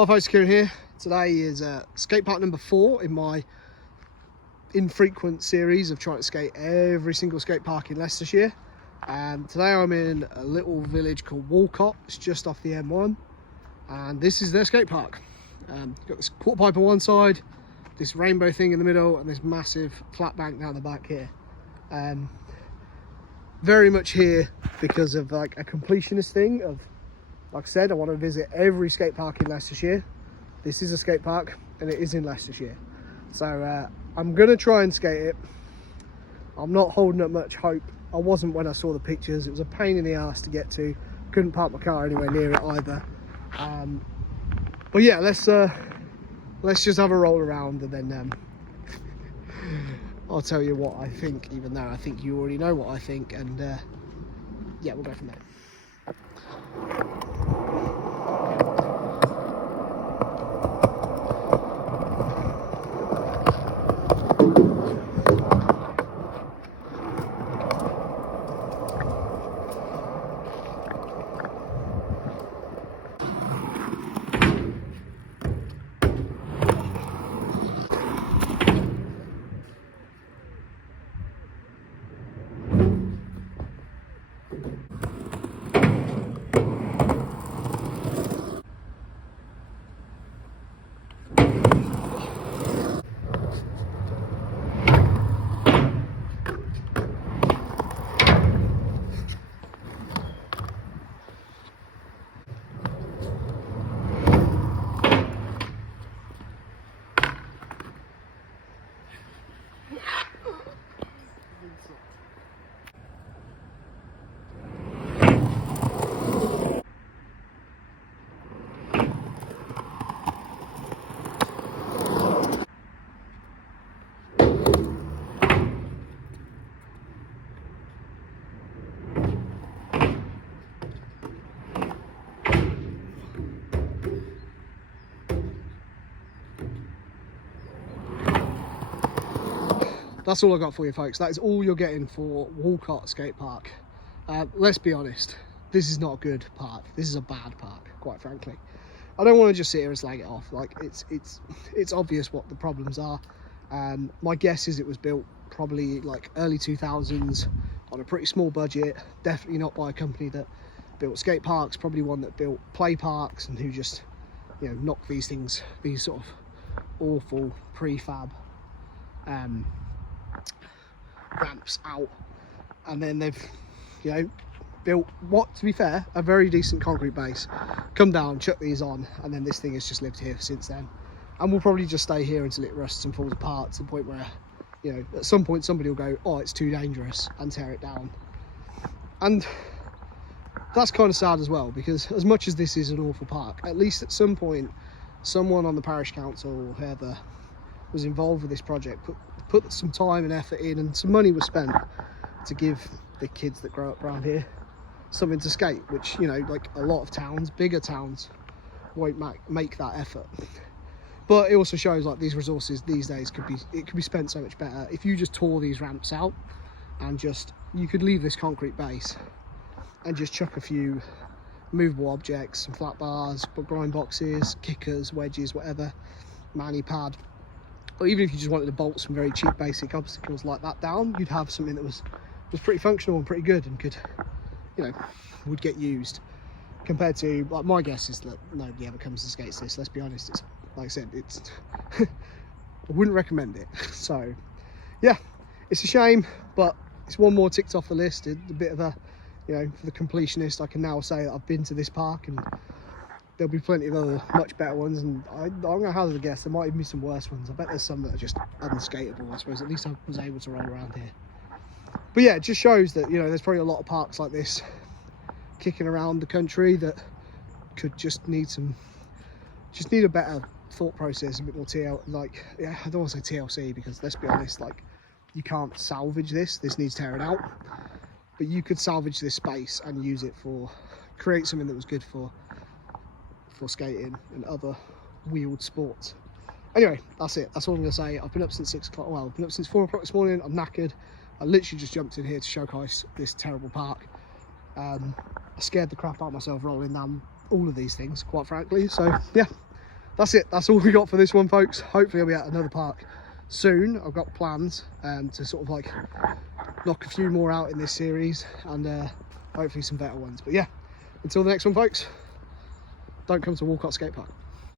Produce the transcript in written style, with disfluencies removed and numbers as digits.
Hi folks, Kieran here. Today is skate park number 4 in my infrequent series of trying to skate every single skate park in Leicestershire. And today I'm in a little village called Walcote. It's just off the M1, and this is their skate park. You've got this quarter pipe on one side, this rainbow thing in the middle, and this massive flat bank down the back here. Very much here because of like a completionist thing of, like I said, I want to visit every skate park in Leicestershire. This is a skate park and it is in Leicestershire. So I'm going to try and skate it. I'm not holding up much hope. I wasn't when I saw the pictures. It was a pain in the ass to get to. Couldn't park my car anywhere near it either. But yeah, let's just have a roll around and then I'll tell you what I think, even though I think you already know what I think, and yeah, we'll go from there. That's all I got for you folks. That is all you're getting for Walcote Skatepark. Let's be honest, this is not a good park. This is a bad park, quite frankly. I don't want to just sit here and slag it off. Like it's obvious what the problems are. My guess is it was built probably like early 2000s on a pretty small budget. Definitely not by a company that built skate parks. Probably one that built play parks and who just, you know, knocked these things, these sort of awful prefab ramps out, and then they've, you know, built what, to be fair, a very decent concrete base, come down, chuck these on, and then this thing has just lived here since then, and will probably just stay here until it rusts and falls apart, to the point where, you know, at some point somebody will go, oh, it's too dangerous, and tear it down. And that's kind of sad as well, because as much as this is an awful park, at least at some point someone on the parish council or whoever was involved with this project put some time and effort in, and some money was spent to give the kids that grow up around here something to skate, which, you know, like a lot of towns, bigger towns, won't make that effort. But it also shows like these resources these days could be spent so much better if you just tore these ramps out and just, you could leave this concrete base and just chuck a few movable objects, some flat bars, grind boxes, kickers, wedges, whatever, mani pad. Or even if you just wanted to bolt some very cheap basic obstacles like that down, you'd have something that was pretty functional and pretty good and could, you know, would get used. Compared to, like, my guess is that nobody ever comes and skates this. Let's be honest, it's, like I said, it's I wouldn't recommend it. So yeah, it's a shame, but it's one more ticked off the list. It's a bit of a, you know, for the completionist, I can now say that I've been to this park, and there'll be plenty of other much better ones, and I'm going to hazard a guess there might even be some worse ones. I bet there's some that are just unskateable. I suppose at least I was able to roll around here. But yeah, it just shows that, you know, there's probably a lot of parks like this kicking around the country that could just need a better thought process, a bit more like, yeah, I don't want to say TLC, because let's be honest, like, you can't salvage this needs tearing out, but you could salvage this space and use it for, create something that was good for skating and other wheeled sports. Anyway, that's it. That's all I'm going to say. I've been up since 6 o'clock. Well, I've been up since 4 o'clock this morning. I'm knackered. I literally just jumped in here to showcase this terrible park. I scared the crap out of myself rolling down all of these things, quite frankly. So yeah, that's it. That's all we got for this one, folks. Hopefully I'll be at another park soon. I've got plans to sort of like knock a few more out in this series, and hopefully some better ones. But yeah, until the next one, folks, don't come to Walcote Skatepark.